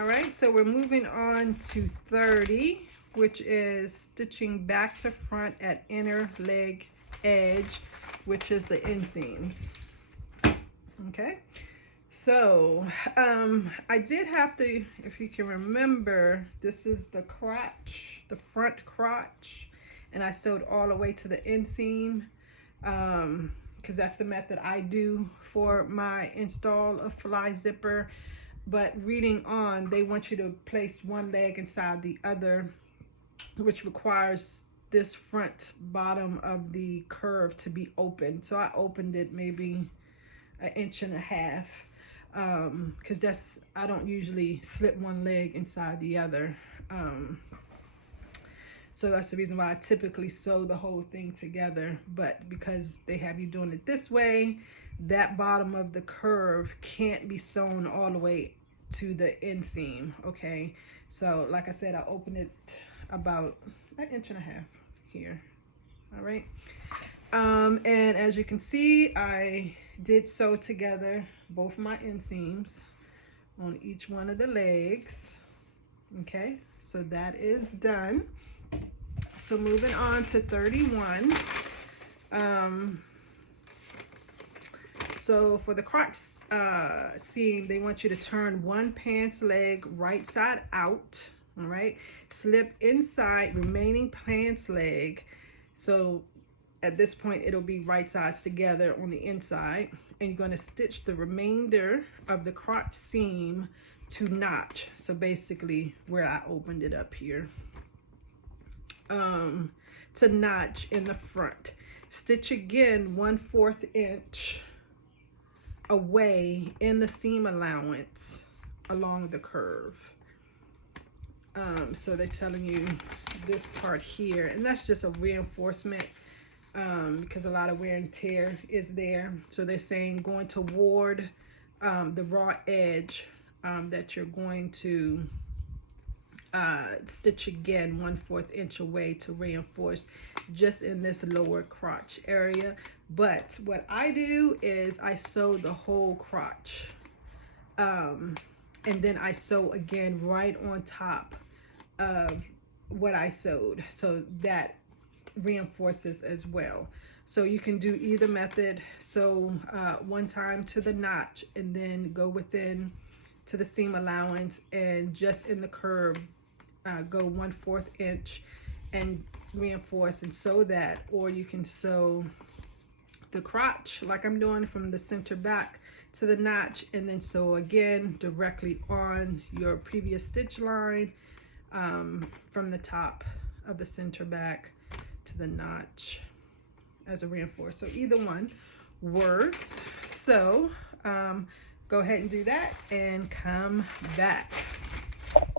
All right, so we're moving on to 30, which is stitching back to front at inner leg edge, which is the inseams. Okay, so I did have to, if you can remember, this is the crotch, the front crotch, and I sewed all the way to the inseam, because that's the method I do for my install of fly zipper. But reading on, they want you to place one leg inside the other, which requires this front bottom of the curve to be open. So I opened it maybe 1.5 inches, because that's, I don't usually slip one leg inside the other. So that's the reason why I typically sew the whole thing together. But because they have you doing it this way, that bottom of the curve can't be sewn all the way to the inseam. Okay, so like I said, I opened it about 1.5 inches here. All right, and as you can see, I did sew together both my inseams on each one of the legs. Okay, so that is done. So moving on to 31. So for the crotch seam, they want you to turn one pants leg right side out. All right, slip inside remaining pants leg. So at this point, it'll be right sides together on the inside, and you're going to stitch the remainder of the crotch seam to notch. So basically where I opened it up here, to notch in the front. Stitch again 1/4 inch away in the seam allowance along the curve. So they're telling you this part here, and that's just a reinforcement, because a lot of wear and tear is there. So they're saying going toward the raw edge, that you're going to stitch again 1/4 inch away to reinforce just in this lower crotch area. But what I do is I sew the whole crotch, and then I sew again right on top of what I sewed, so that reinforces as well. So you can do either method. So one time to the notch, and then go within to the seam allowance, and just in the curve go 1/4 inch and reinforce and sew that. Or you can sew the crotch like I'm doing from the center back to the notch, and then sew again directly on your previous stitch line, from the top of the center back to the notch as a reinforce. So either one works. So go ahead and do that and come back.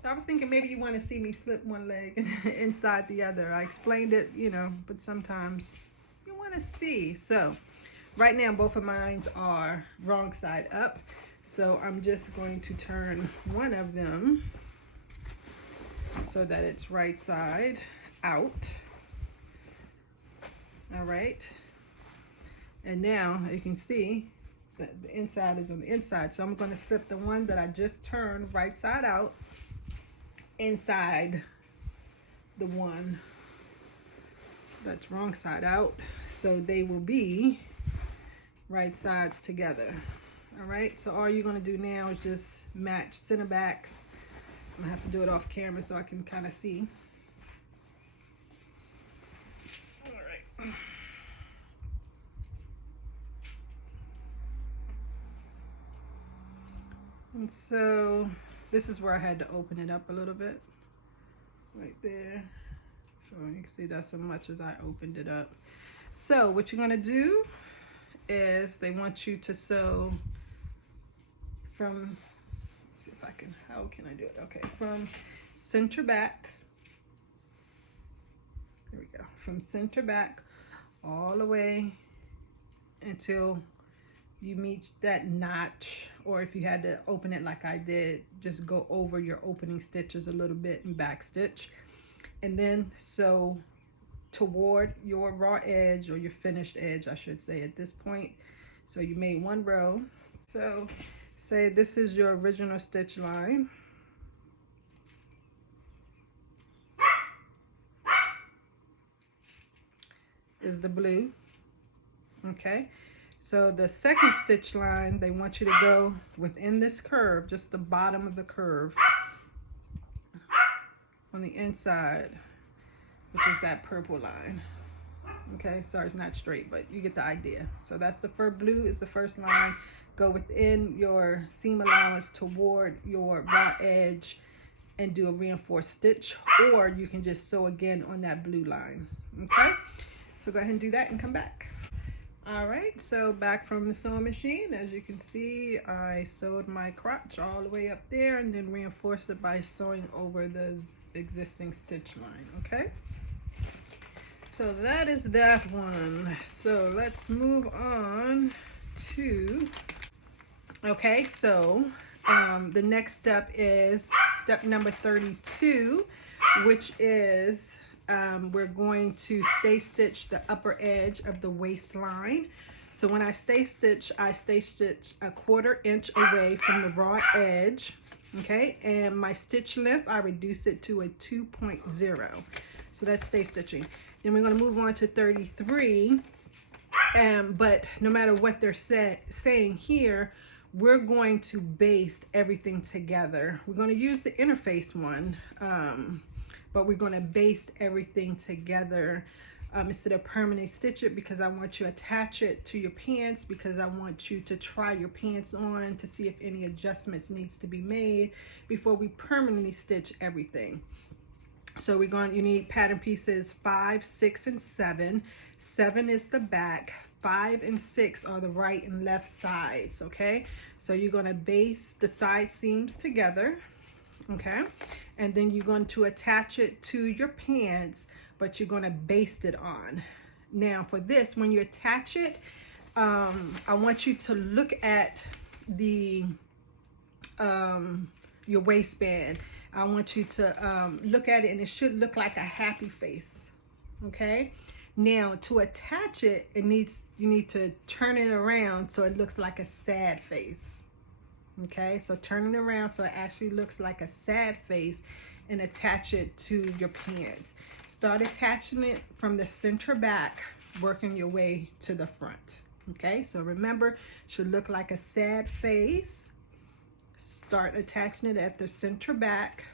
So I was thinking maybe you want to see me slip one leg inside the other. I explained it, you know, but sometimes you want to see. So right now both of mine are wrong side up, so I'm just going to turn one of them so that it's right side out. All right, and now you can see that the inside is on the inside, so I'm going to slip the one that I just turned right side out inside the one that's wrong side out, so they will be right sides together. All right, so all you're going to do now is just match center backs. I'm gonna have to do it off camera so I can kind of see. All right. And so this is where I had to open it up a little bit, right there. So you can see that's as much as I opened it up. So what you're gonna do is they want you to sew from, let's see if I can, how can I do it? Okay, from center back, here we go, from center back all the way until you meet that notch, or if you had to open it like I did, just go over your opening stitches a little bit and back stitch, and then sew toward your raw edge, or your finished edge I should say at this point. So you made one row. So say this is your original stitch line, is the blue. Okay, so the second stitch line, they want you to go within this curve, just the bottom of the curve on the inside, which is that purple line. Okay, sorry, it's not straight, but you get the idea. So that's the first blue is the first line. Go within your seam allowance toward your raw edge and do a reinforced stitch, or you can just sew again on that blue line. Okay, so go ahead and do that and come back. All right, so back from the sewing machine, as you can see, I sewed my crotch all the way up there and then reinforced it by sewing over the existing stitch line. Okay, so that is that one. So let's move on to, okay, so the next step is step number 32, which is we're going to stay stitch the upper edge of the waistline. So when I stay stitch, I stay stitch a 1/4 inch away from the raw edge. Okay, and my stitch length, I reduce it to a 2.0. So that's stay stitching. Then we're going to move on to 33. But no matter what they're saying here, we're going to baste everything together. We're going to use the interface one, but we're going to baste everything together instead of permanently stitch it, because I want you to attach it to your pants, because I want you to try your pants on to see if any adjustments needs to be made before we permanently stitch everything. So you need pattern pieces 5, 6, and 7. 7 is the back. 5 and 6 are the right and left sides. Okay, so you're going to baste the side seams together. Okay, and then you're going to attach it to your pants, but you're going to baste it on. Now for this, when you attach it, I want you to look at the your waistband. I want you to look at it, and it should look like a happy face. Okay, now to attach it, you need to turn it around so it looks like a sad face. Okay, so turn it around so it actually looks like a sad face, and attach it to your pants. Start attaching it from the center back, working your way to the front. Okay, so remember, it should look like a sad face. Start attaching it at the center back,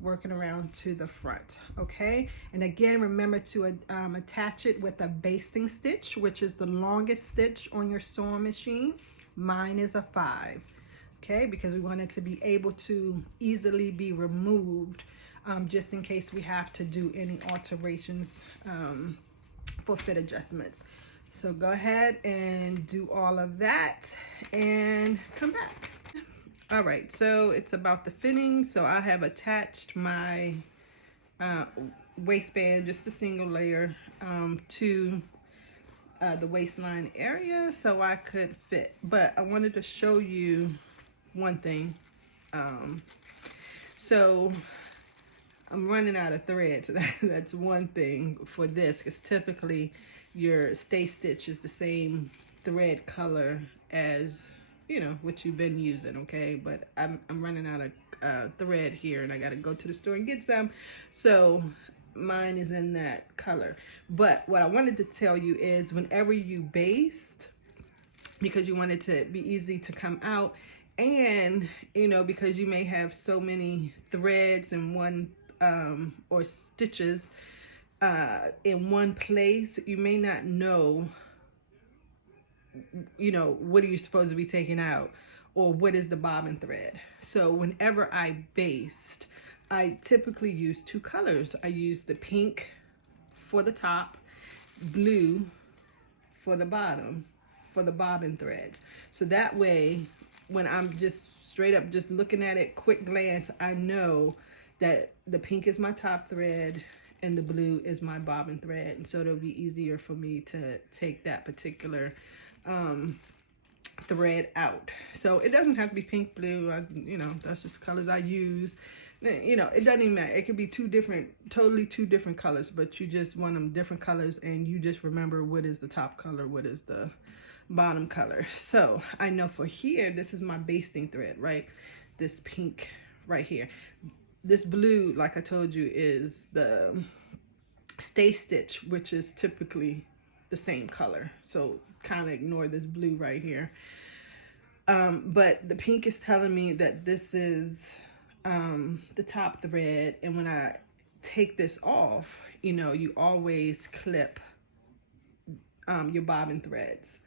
working around to the front. Okay, and again, remember to attach it with a basting stitch, which is the longest stitch on your sewing machine. Mine is a 5. Okay, because we want it to be able to easily be removed, just in case we have to do any alterations for fit adjustments. So go ahead and do all of that and come back. All right, so it's about the fitting. So I have attached my waistband, just a single layer, to the waistline area so I could fit. But I wanted to show you one thing. So I'm running out of thread, so that's one thing for this, because typically your stay stitch is the same thread color as, you know, what you've been using. Okay, but I'm running out of thread here, and I got to go to the store and get some, so mine is in that color. But what I wanted to tell you is, whenever you baste, because you want it to be easy to come out, and you know, because you may have so many threads in one or stitches in one place, you may not know, you know, what are you supposed to be taking out, or what is the bobbin thread. So whenever I baste, I typically use 2 colors. I use the pink for the top, blue for the bottom, for the bobbin threads. So that way, when I'm just straight up just looking at it, quick glance, I know that the pink is my top thread and the blue is my bobbin thread. And so it'll be easier for me to take that particular thread out. So it doesn't have to be pink, blue, you know, that's just colors I use. You know, it doesn't even matter. It could be totally two different colors, but you just want them different colors, and you just remember what is the top color, what is the bottom color. So I know for here, this is my basting thread, right? This pink right here. This blue, like I told you, is the Staystitch, which is typically the same color. So kind of ignore this blue right here. But the pink is telling me that this is the top thread. And when I take this off, you know, you always clip your bobbin threads,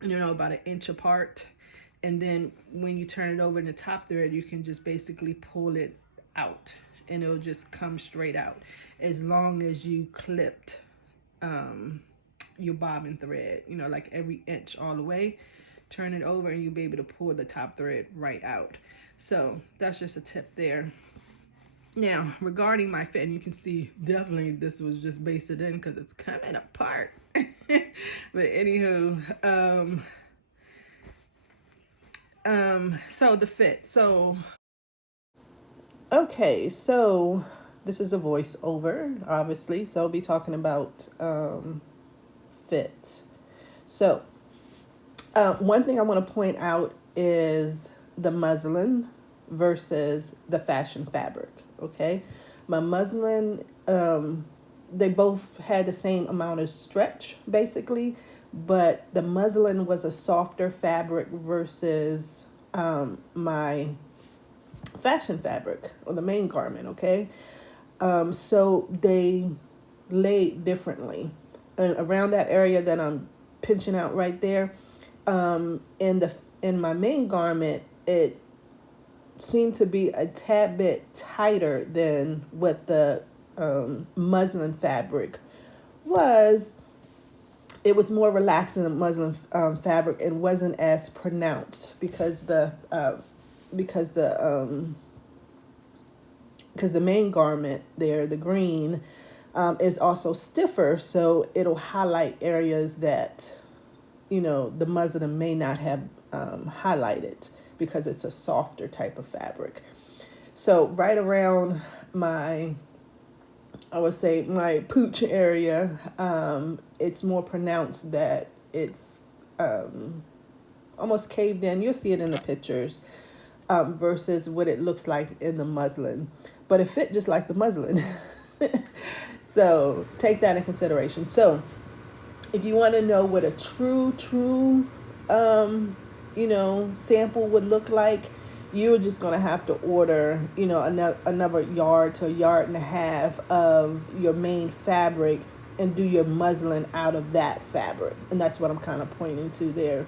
you know, about 1 inch apart. And then when you turn it over in the top thread, you can just basically pull it out and it'll just come straight out, as long as you clipped your bobbin thread, you know, like every inch all the way. Turn it over and you'll be able to pull the top thread right out. So that's just a tip there. Now, regarding my fit, and you can see definitely this was just basted in because it's coming apart. But anywho, so the fit. So okay, so this is a voiceover, obviously. So I'll be talking about fit. So one thing I want to point out is the muslin versus the fashion fabric. Okay, my muslin, they both had the same amount of stretch basically, but the muslin was a softer fabric versus my fashion fabric, or the main garment. Okay, so they laid differently, and around that area that I'm pinching out right there, in my main garment, it seemed to be a tad bit tighter than what the muslin fabric was. It was more relaxed than the muslin fabric and wasn't as pronounced because the main garment there, the green, is also stiffer, so it'll highlight areas that, you know, the muslin may not have highlighted because it's a softer type of fabric. So right around my, I would say my pooch area, it's more pronounced that it's almost caved in. You'll see it in the pictures, versus what it looks like in the muslin. But it fit just like the muslin. So take that in consideration. So if you want to know what a true, you know, sample would look like, you're just going to have to order, you know, another yard to a yard and a half of your main fabric and do your muslin out of that fabric. And that's what I'm kind of pointing to there.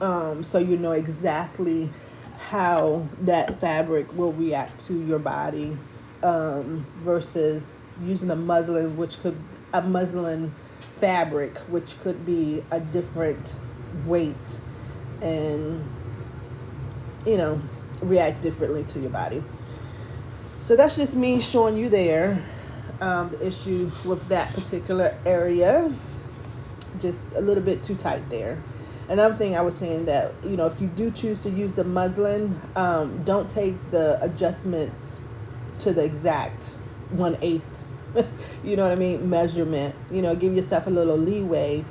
So you know exactly how that fabric will react to your body, versus using a muslin, a muslin fabric, which could be a different weight and, you know, react differently to your body. So that's just me showing you there the issue with that particular area. Just a little bit too tight there. Another thing I was saying that, you know, if you do choose to use the muslin, don't take the adjustments to the exact 1/8, you know what I mean, measurement. You know, give yourself a little leeway,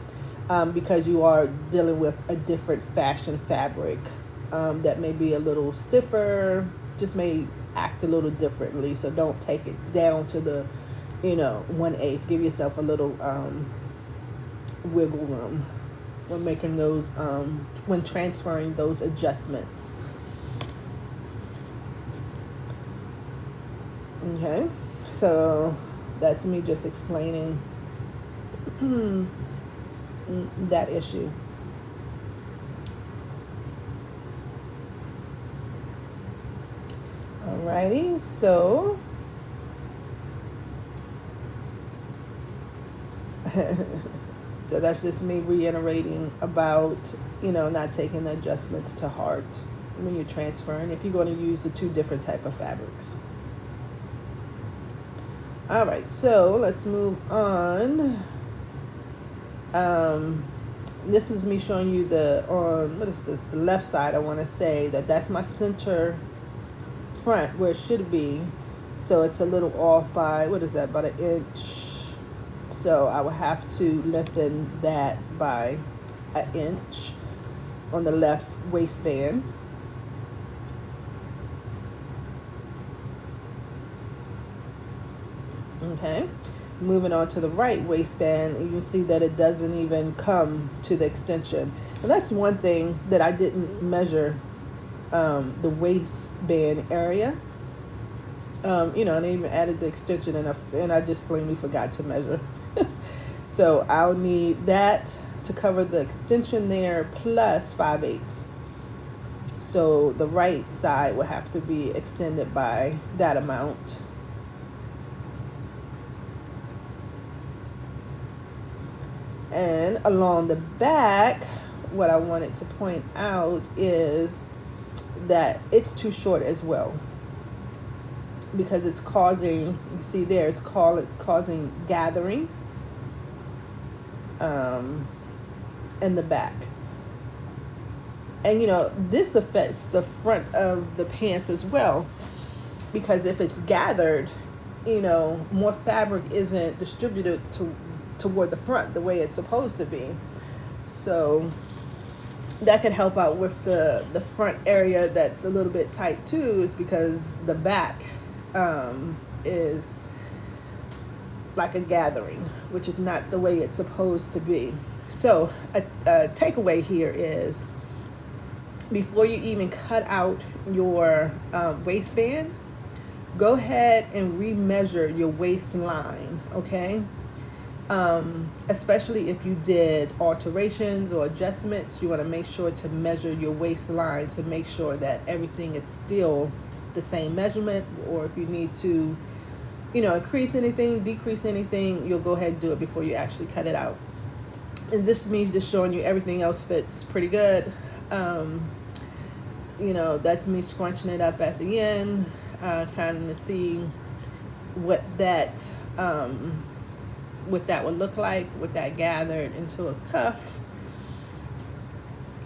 because you are dealing with a different fashion fabric that may be a little stiffer, just may act a little differently. So don't take it down to the, you know, 1/8. Give yourself a little wiggle room when making those, when transferring those adjustments. Okay, so that's me just explaining that issue. Alrighty, so so that's just me reiterating about, you know, not taking the adjustments to heart when you're transferring, if you're going to use the two different type of fabrics. All right, so let's move on. This is me showing you what is this? The left side. I want to say that's my center front where it should be. So it's a little off by, what is that? About 1 inch. So I will have to lengthen that by 1 inch on the left waistband. Okay, moving on to the right waistband, you can see that it doesn't even come to the extension. And that's one thing that I didn't measure, the waistband area. And I even added the extension, and I just plainly forgot to measure. So I'll need that to cover the extension there plus 5/8. So the right side will have to be extended by that amount. And along the back, what I wanted to point out is that it's too short as well, because it's causing, you see there, it's causing gathering in the back. And this affects the front of the pants as well, because if it's gathered, more fabric isn't distributed toward the front the way it's supposed to be. So that could help out with the front area that's a little bit tight too, is because the back is like a gathering, which is not the way it's supposed to be. So a takeaway here is, before you even cut out your waistband, go ahead and remeasure your waistline, okay? Especially if you did alterations or adjustments, you want to make sure to measure your waistline to make sure that everything is still the same measurement, or if you need to, increase anything, decrease anything, you'll go ahead and do it before you actually cut it out. And this is me just showing you everything else fits pretty good. That's me scrunching it up at the end, kind of to see what that would look like with that gathered into a cuff.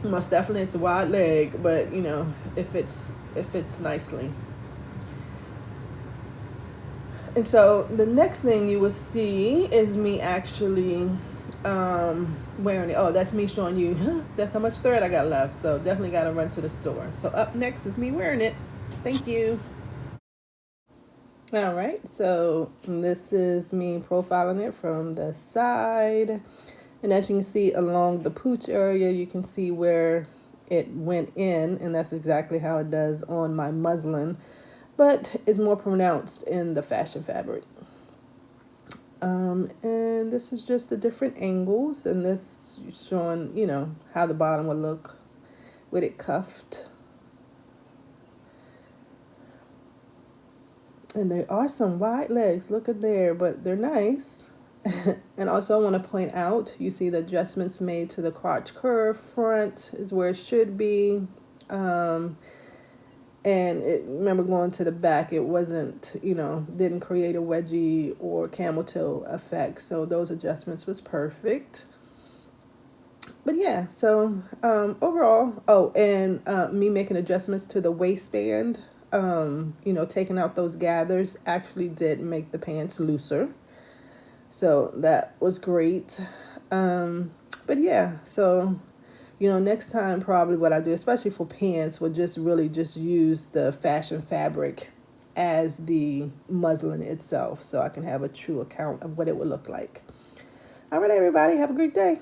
Most definitely it's a wide leg, but it fits nicely. And so the next thing you will see is me actually wearing it. Oh, that's me showing you that's how much thread I got left. So definitely got to run to the store. So up next is me wearing it. Thank you. All right, so this is me profiling it from the side. And as you can see along the pooch area, you can see where it went in, and that's exactly how it does on my muslin, but it's more pronounced in the fashion fabric. And this is just the different angles, and this is showing, how the bottom will look with it cuffed. And there are some wide legs, look at there, but they're nice. And also I want to point out, you see the adjustments made to the crotch curve. Front is where it should be. And remember, going to the back, it wasn't, didn't create a wedgie or camel toe effect. So those adjustments was perfect. But yeah, so overall, and me making adjustments to the waistband, taking out those gathers actually did make the pants looser. So that was great. But yeah, so next time probably what I do, especially for pants, would just really just use the fashion fabric as the muslin itself, so I can have a true account of what it would look like. All right, everybody, have a great day.